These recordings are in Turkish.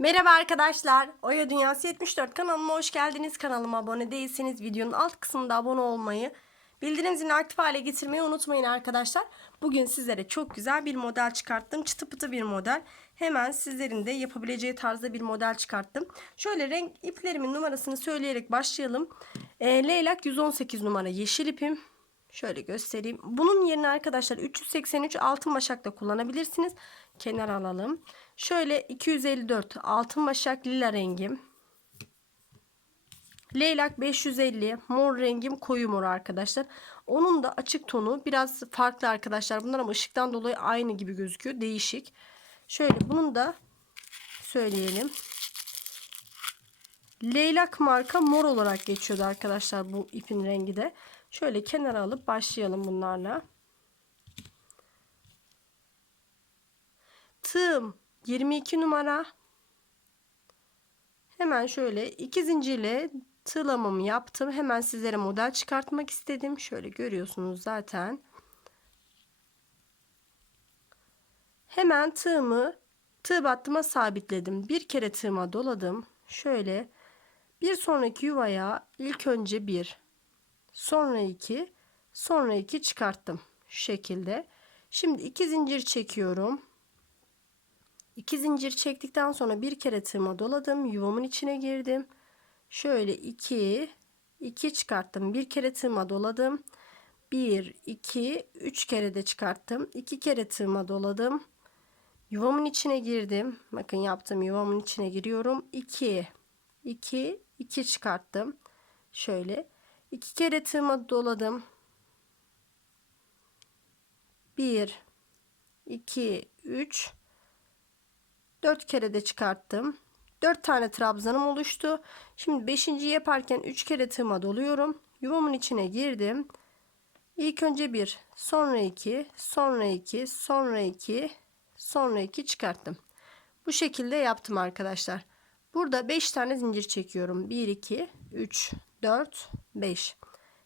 Merhaba arkadaşlar. Oya Dünyası 74 kanalıma hoş geldiniz. Kanalıma abone değilseniz videonun alt kısmında abone olmayı, bildirim zilini aktif hale getirmeyi unutmayın arkadaşlar. Bugün sizlere çok güzel bir model çıkarttım. Çıtı pıtı bir model. Hemen sizlerin de yapabileceği tarzda bir model çıkarttım. Şöyle renk iplerimin numarasını söyleyerek başlayalım. E, leylak 118 numara yeşil ipim. Şöyle göstereyim. Bunun yerine arkadaşlar 383 altın başak da kullanabilirsiniz. Kenar alalım. Şöyle 254 altın başak lila rengim. Leylak 550 mor rengim koyu mor arkadaşlar. Onun da açık tonu biraz farklı arkadaşlar. Bunlar ama ışıktan dolayı aynı gibi gözüküyor. Değişik. Şöyle bunun da söyleyelim. Leylak marka mor olarak geçiyordu arkadaşlar bu ipin rengi de. Şöyle kenara alıp başlayalım bunlarla. 22 numara. Hemen şöyle iki zincirle tığlamamı yaptım. Hemen sizlere model çıkartmak istedim. Şöyle görüyorsunuz zaten. Hemen tığımı tığ battıma sabitledim. Bir kere tığıma doladım. Şöyle bir sonraki yuvaya ilk önce bir, sonra iki, sonra iki çıkarttım. Şu şekilde. Şimdi iki zincir çekiyorum. İki zincir çektikten sonra bir kere tığıma doladım. Yuvamın içine girdim. Şöyle iki, iki çıkarttım. Bir kere tığıma doladım. Bir, iki, üç kere de çıkarttım. İki kere tığıma doladım. Yuvamın içine girdim. Bakın yaptım yuvamın içine giriyorum. 2 2 2 çıkarttım. Şöyle iki kere tığıma doladım. 1 2 3 4 kere de çıkarttım. 4 tane trabzanım oluştu. Şimdi 5. yaparken 3 kere tığıma doluyorum. Yuvamın içine girdim. İlk önce 1, sonra 2, sonra 2, sonra 2, sonra 2 çıkarttım. Bu şekilde yaptım arkadaşlar. Burada 5 tane zincir çekiyorum. 1 2 3 4 5.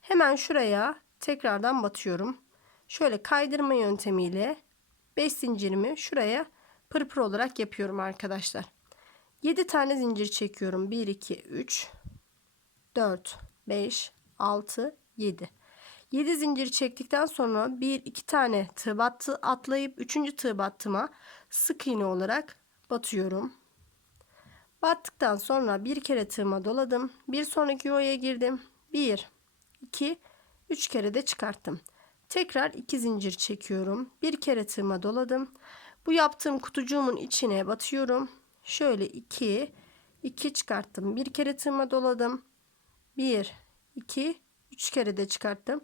Hemen şuraya tekrardan batıyorum. Şöyle kaydırma yöntemiyle 5 zincirimi şuraya pırpır olarak yapıyorum arkadaşlar. 7 tane zincir çekiyorum. 1 2 3 4 5 6 7. 7 zincir çektikten sonra 1 2 tane tığ battı atlayıp 3. tığ battıma sık iğne olarak batıyorum. Battıktan sonra bir kere tığıma doladım. Bir sonraki yuvaya girdim. 1 2 3 kere de çıkarttım. Tekrar 2 zincir çekiyorum. Bir kere tığıma doladım. Bu yaptığım kutucuğumun içine batıyorum. Şöyle 2 2 çıkarttım. Bir kere tığıma doladım. 1 2 3 kere de çıkarttım.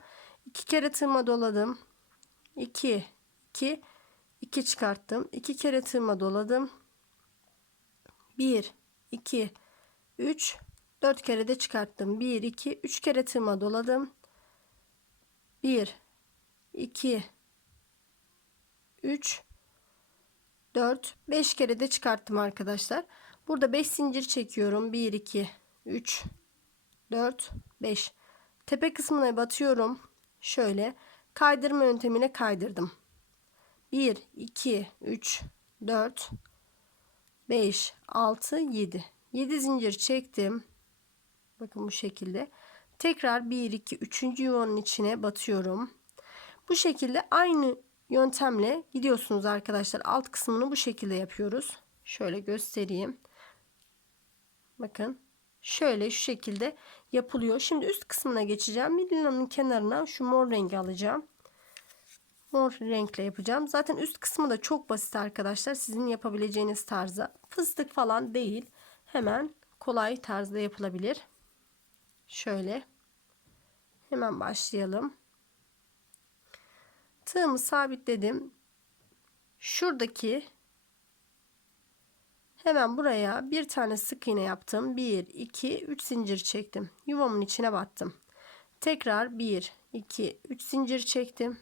2 kere tığıma doladım. 2 2 2 çıkarttım. 2 kere tığıma doladım. 1 2 3 4 kere de çıkarttım. 1 2 3 kere tığıma doladım. 1 2 3 4 5 kere de çıkarttım arkadaşlar. Burada 5 zincir çekiyorum. 1 2 3 4 5 tepe kısmına batıyorum. Şöyle kaydırma yöntemine kaydırdım. 1 2 3 4 5 6 7 7 zincir çektim. Bakın bu şekilde. Tekrar 1 2 3. yuvanın içine batıyorum. Bu şekilde aynı yöntemle gidiyorsunuz arkadaşlar. Alt kısmını bu şekilde yapıyoruz. Şöyle göstereyim. Bakın. Şöyle şu şekilde yapılıyor. Şimdi üst kısmına geçeceğim. Lilanın kenarına şu mor rengi alacağım. Mor renkle yapacağım. Zaten üst kısmı da çok basit arkadaşlar. Sizin yapabileceğiniz tarzda. Fıstık falan değil. Hemen kolay tarzda yapılabilir. Şöyle. Hemen başlayalım. Tığımı sabitledim. Şuradaki hemen buraya bir tane sık iğne yaptım. 1 2 3 zincir çektim. Yuvamın içine battım. Tekrar 1 2 3 zincir çektim.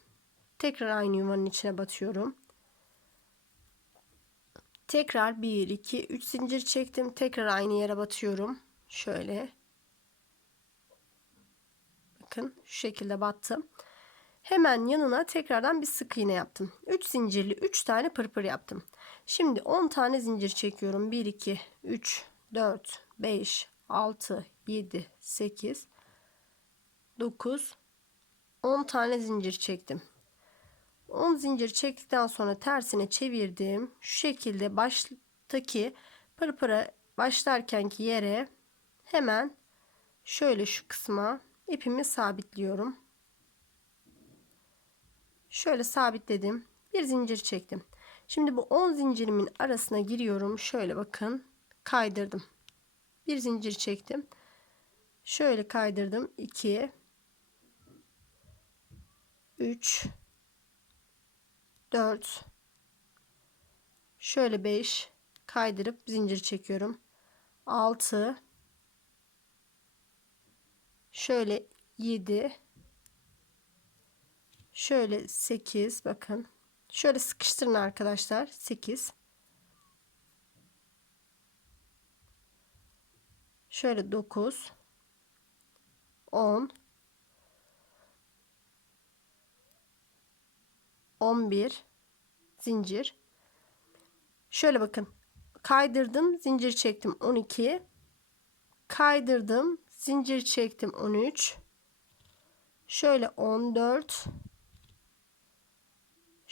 Tekrar aynı yuvanın içine batıyorum. Tekrar 1 2 3 zincir çektim. Tekrar aynı yere batıyorum. Şöyle. Bakın şu şekilde battım. Hemen yanına tekrardan bir sık iğne yaptım. 3 zincirli 3 tane pırpır yaptım. Şimdi 10 tane zincir çekiyorum. 1, 2, 3, 4, 5, 6, 7, 8, 9, 10 tane zincir çektim. 10 zincir çektikten sonra tersine çevirdim. Şu şekilde baştaki pırpıra başlarkenki yere hemen şöyle şu kısma ipimi sabitliyorum. Şöyle sabitledim. Bir zincir çektim. Şimdi bu 10 zincirimin arasına giriyorum. Şöyle bakın. Kaydırdım. Bir zincir çektim. Şöyle kaydırdım. 2 3 4 şöyle 5 kaydırıp zincir çekiyorum. 6 şöyle 7 şöyle 8 bakın. Şöyle sıkıştırın arkadaşlar. 8 şöyle 9 10 11 zincir. Şöyle bakın. Kaydırdım zincir çektim. 12 kaydırdım zincir çektim. 13 şöyle 14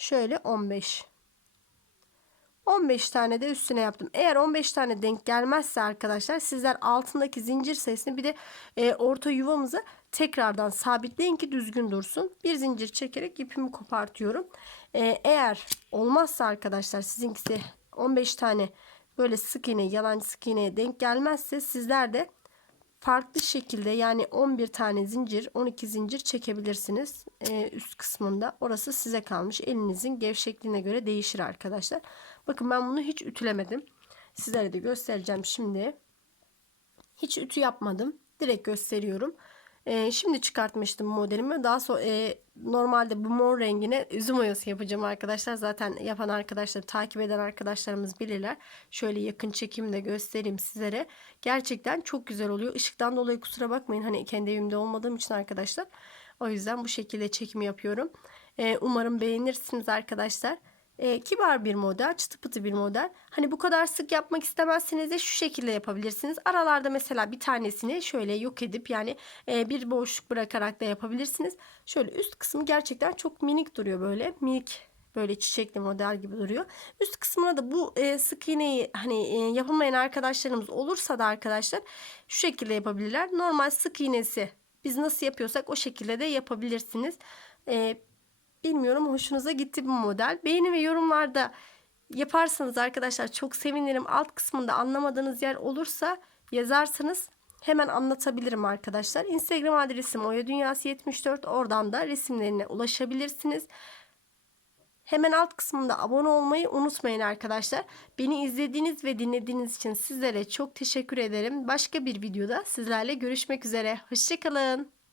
şöyle 15 15 tane de üstüne yaptım. Eğer 15 tane denk gelmezse arkadaşlar sizler altındaki zincir sayısını bir de e, orta yuvamızı tekrardan sabitleyin ki düzgün dursun. Bir zincir çekerek ipimi kopartıyorum. E, eğer olmazsa arkadaşlar sizinkisi 15 tane böyle sık iğne yalancı sık iğneye denk gelmezse sizler de farklı şekilde yani 11 tane zincir 12 zincir çekebilirsiniz. Ee, üst kısmında. Orası size kalmış. Elinizin gevşekliğine göre değişir arkadaşlar. Bakın ben bunu hiç ütülemedim. Sizlere de göstereceğim şimdi. Hiç ütü yapmadım. Direkt gösteriyorum. Ee, şimdi çıkartmıştım modelimi. Daha sonra e, normalde bu mor rengine üzüm oyası yapacağım arkadaşlar. Zaten yapan arkadaşlar takip eden arkadaşlarımız bilirler. Şöyle yakın çekimde göstereyim sizlere. Gerçekten çok güzel oluyor. Işıktan dolayı kusura bakmayın. Hani kendi evimde olmadığım için arkadaşlar. O yüzden bu şekilde çekim yapıyorum. Ee, umarım beğenirsiniz arkadaşlar e, kibar bir model, çıtı pıtı bir model. Hani bu kadar sık yapmak istemezseniz de şu şekilde yapabilirsiniz. Aralarda mesela bir tanesini şöyle yok edip yani e, bir boşluk bırakarak da yapabilirsiniz. Şöyle üst kısmı gerçekten çok minik duruyor böyle. Minik böyle çiçekli model gibi duruyor. Üst kısmına da bu e, sık iğneyi hani e, yapamayan arkadaşlarımız olursa da arkadaşlar şu şekilde yapabilirler. Normal sık iğnesi biz nasıl yapıyorsak o şekilde de yapabilirsiniz. E, Bilmiyorum hoşunuza gitti bu model. Beğeni ve yorumlarda yaparsanız arkadaşlar çok sevinirim. Alt kısmında anlamadığınız yer olursa yazarsanız hemen anlatabilirim arkadaşlar. Instagram adresim Oya Dünyası 74 oradan da resimlerine ulaşabilirsiniz. Hemen alt kısmında abone olmayı unutmayın arkadaşlar. Beni izlediğiniz ve dinlediğiniz için sizlere çok teşekkür ederim. Başka bir videoda sizlerle görüşmek üzere. Hoşçakalın.